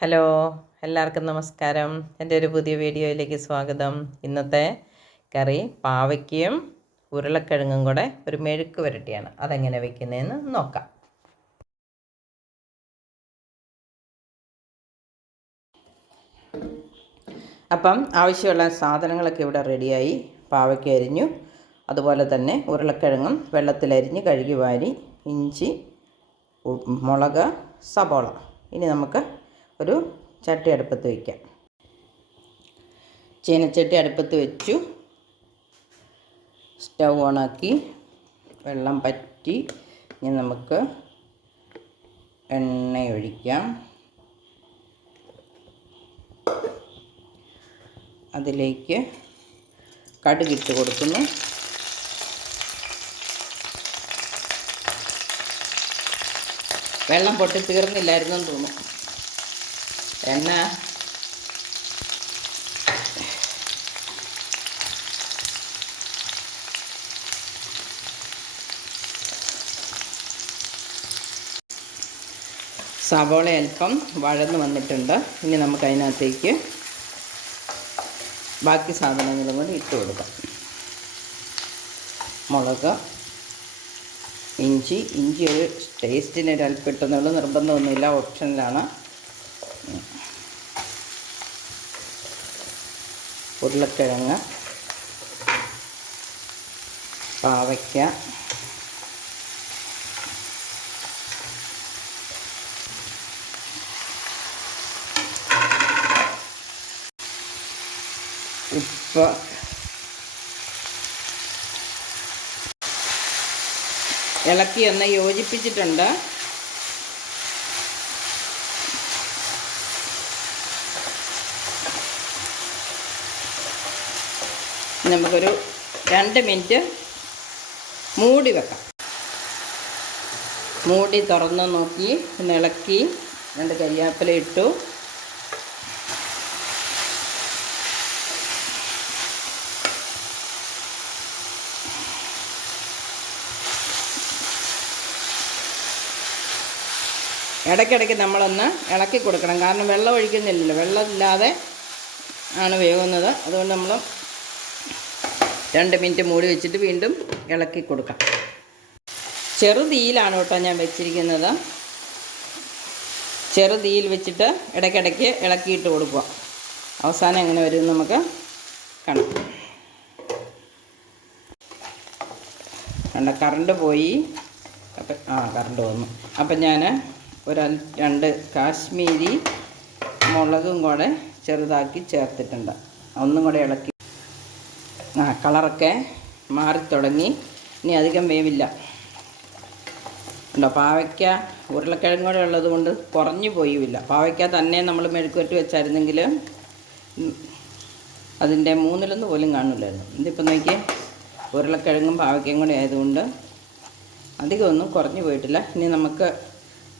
Hello എല്ലാവർക്കും നമസ്കാരം. എന്റെ ഒരു പുതിയ വീഡിയോയിലേക്ക് സ്വാഗതം. ഇന്നത്തെ കറി പാവയ്ക്കയും ഉരുളക്കിഴങ്ങും കൂടെ ഒരു മെഴുക്ക് വരട്ടിയാണ്. അതെങ്ങനെ വെക്കുന്നതെന്ന് നോക്കാം. അപ്പം ആവശ്യമുള്ള സാധനങ്ങളൊക്കെ ഇവിടെ റെഡിയായി. പാവയ്ക്ക അരിഞ്ഞു. അതുപോലെ തന്നെ ഉരുളക്കിഴങ്ങും വെള്ളത്തിലരിഞ്ഞ് കഴുകി വാരി ഇഞ്ചി മുളക് സബോള ഇനി നമുക്ക് ഒരു ചട്ടി അടുപ്പത്ത് വയ്ക്കാം. ചീനച്ചട്ടി അടുപ്പത്ത് വെച്ചു. സ്റ്റൗ ഓണാക്കി. വെള്ളം പറ്റി. ഇനി നമുക്ക് എണ്ണ ഒഴിക്കാം അതിലേക്ക് കടുകിട്ട് കൊടുക്കുന്നു. വെള്ളം പൊട്ടി തീർന്നില്ലായിരുന്നു എന്ന് തോന്നുന്നു. എണ്ണ. സവോള അല്പം വഴന്ന് വന്നിട്ടുണ്ട്. ഇനി നമുക്ക് അതിനകത്തേക്ക് ബാക്കി സാധനങ്ങളും കൂടി ഇട്ട് കൊടുക്കാം. മുളക് ഇഞ്ചി. ഇഞ്ചി ഒരു ടേസ്റ്റിന് ഒരു അല്പം ഇട്ടെന്നുള്ള നിർബന്ധമൊന്നുമില്ല. ഓപ്ഷനിലാണ് ഉരുളക്കിഴങ്ങ് പാവയ്ക്ക ഉപ്പ് ഇളക്കി ഒന്ന് യോജിപ്പിച്ചിട്ടുണ്ട്. നമുക്കൊരു രണ്ട് മിനിറ്റ് മൂടി വെക്കാം. മൂടി തുറന്ന് നോക്കി ഒന്ന് ഇളക്കി രണ്ട് കരിയാപ്പില ഇട്ടു. ഇടയ്ക്കിടയ്ക്ക് നമ്മളൊന്ന് ഇളക്കി കൊടുക്കണം. കാരണം വെള്ളം ഒഴിക്കുന്നില്ലല്ലോ. വെള്ളമില്ലാതെ ആണ് വേകുന്നത് അതുകൊണ്ട് നമ്മൾ രണ്ട് മിനിറ്റ് മൂടി വെച്ചിട്ട് വീണ്ടും ഇളക്കി കൊടുക്കാം. ചെറുതീയിലാണ് കേട്ടോ ഞാൻ വെച്ചിരിക്കുന്നത്. ചെറുതീയിൽ വെച്ചിട്ട് ഇടയ്ക്കിടയ്ക്ക് ഇളക്കിയിട്ട് കൊടുക്കുക. അവസാനം എങ്ങനെ വരും നമുക്ക് കാണാം. കണ്ട കറണ്ട് പോയി. അപ്പം ആ കറണ്ട് വന്നു. അപ്പം ഞാൻ ഒരു രണ്ട് കാശ്മീരി മുളകും കൂടെ ചെറുതാക്കി ചേർത്തിട്ടുണ്ട്. ഒന്നും കൂടെ ഇളക്കി ആ കളറൊക്കെ മാറിത്തുടങ്ങി ഇനി അധികം വേവില്ല. ഉണ്ടോ പാവയ്ക്ക ഉരുളക്കിഴങ്ങ് കൂടെ ഉള്ളത് കൊണ്ട് കുറഞ്ഞു പോയില്ല. പാവയ്ക്ക തന്നെ നമ്മൾ മെഴുക്കുവറ്റി വെച്ചായിരുന്നെങ്കിൽ അതിന്റെ മൂന്നിലൊന്ന് പോലും കാണില്ലായിരുന്നു ഇതിപ്പോൾ നോക്കി ഉരുളക്കിഴങ്ങും പാവയ്ക്കയും കൂടെ ആയതുകൊണ്ട് അധികമൊന്നും കുറഞ്ഞു പോയിട്ടില്ല. ഇനി നമുക്ക്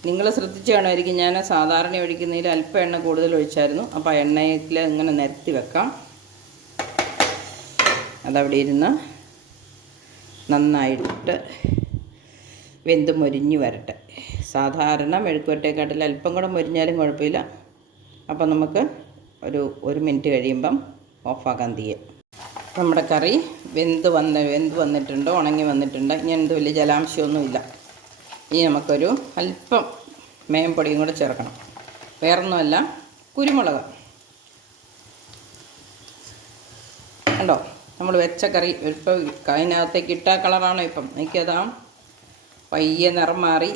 നിങ്ങൾ ശ്രദ്ധിച്ച് കാണുമായിരിക്കും. ഞാൻ സാധാരണ ഒഴിക്കുന്നതിൽ അല്പം എണ്ണ കൂടുതൽ ഒഴിച്ചായിരുന്നു. അപ്പോൾ ആ എണ്ണയിൽ ഇങ്ങനെ നിരത്തി വെക്കാം. അതവിടെ ഇരുന്ന് നന്നായിട്ട് വെന്ത് മൊരിഞ്ഞ് വരട്ടെ. സാധാരണ മെഴുക്കുവരട്ടേക്കാട്ടിൽ അല്പം കൂടെ മൊരിഞ്ഞാലും കുഴപ്പമില്ല. അപ്പം നമുക്ക് ഒരു ഒരു മിനിറ്റ് കഴിയുമ്പം ഓഫാക്കാൻ തീയെ. നമ്മുടെ കറി വെന്ത് വന്ന് വെന്ത് വന്നിട്ടുണ്ട് ഉണങ്ങി വന്നിട്ടുണ്ട്. ഇനി എന്ത് വലിയ ജലാംശമൊന്നുമില്ല. ഇനി നമുക്കൊരു അല്പം മേമ്പൊടിയും കൂടെ ചേർക്കണം. വേറൊന്നുമല്ല കുരുമുളക്. കണ്ടോ? നമ്മൾ വെച്ച കറി ഇപ്പം അതിനകത്തേക്ക് ഇട്ട കളറാണ് ഇപ്പം. എനിക്കതാ പയ്യെ നിറം മാറി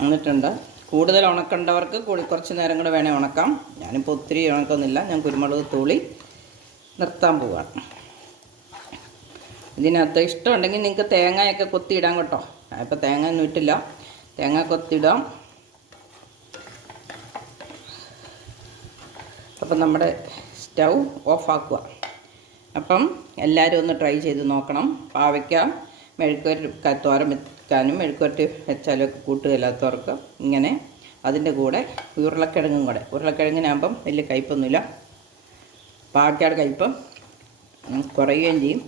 വന്നിട്ടുണ്ട്. കൂടുതൽ ഉണക്കേണ്ടവർക്ക് കൂടി കുറച്ച് നേരം കൂടെ വേണേൽ ഉണക്കാം. ഞാനിപ്പോൾ ഒത്തിരി ഉണക്കുന്നില്ല. ഞാൻ കുരുമുളക് തൂളി നിർത്താൻ പോവാണ് ഇതിനകത്ത് ഇഷ്ടമുണ്ടെങ്കിൽ നിങ്ങൾക്ക് തേങ്ങയൊക്കെ കൊത്തിയിടാം കേട്ടോ. ഞാനിപ്പോൾ തേങ്ങ ഒന്നും ഇട്ടില്ല. തേങ്ങ കൊത്തിയിടാം അപ്പം നമ്മുടെ സ്റ്റൗ ഓഫാക്കുക അപ്പം എല്ലാവരും ഒന്ന് ട്രൈ ചെയ്ത് നോക്കണം. പാവയ്ക്ക മെഴുക്കുവരട്ടി തോരൻ വെക്കാനും മെഴുക്കുവരട്ടി വെച്ചാലും ഒക്കെ കൂട്ടുകയില്ലാത്തവർക്ക് ഇങ്ങനെ അതിന്റെ കൂടെ ഉരുളക്കിഴങ്ങും കൂടെ. ഉരുളക്കിഴങ്ങിനാകുമ്പം വലിയ കയ്പൊന്നുമില്ല. പാവയ്ക്കയുടെ കയ്പ് കുറയുകയും ചെയ്യും.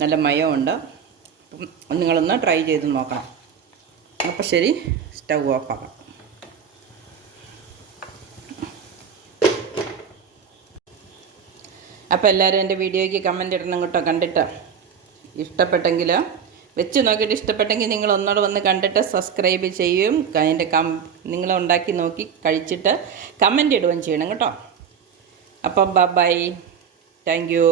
നല്ല മയമുണ്ട് അപ്പം നിങ്ങളൊന്ന് ട്രൈ ചെയ്ത് നോക്കണം. അപ്പം ശരി സ്റ്റൗ ഓഫാക്കാം അപ്പോൾ എല്ലാവരും എന്റെ വീഡിയോയ്ക്ക് കമന്റ് ഇടണം കേട്ടോ കണ്ടിട്ട്. ഇഷ്ടപ്പെട്ടെങ്കിൽ വെച്ച് നോക്കിയിട്ട് ഇഷ്ടപ്പെട്ടെങ്കിൽ നിങ്ങൾ ഒന്നുകൂടെ വന്ന് കണ്ടിട്ട് സബ്സ്ക്രൈബ് ചെയ്യും. അതിന്റെ കം നിങ്ങൾ ഉണ്ടാക്കി നോക്കി കഴിച്ചിട്ട് കമന്റ് ഇടുകയും ചെയ്യണം കേട്ടോ. അപ്പം ബൈ താങ്ക് യു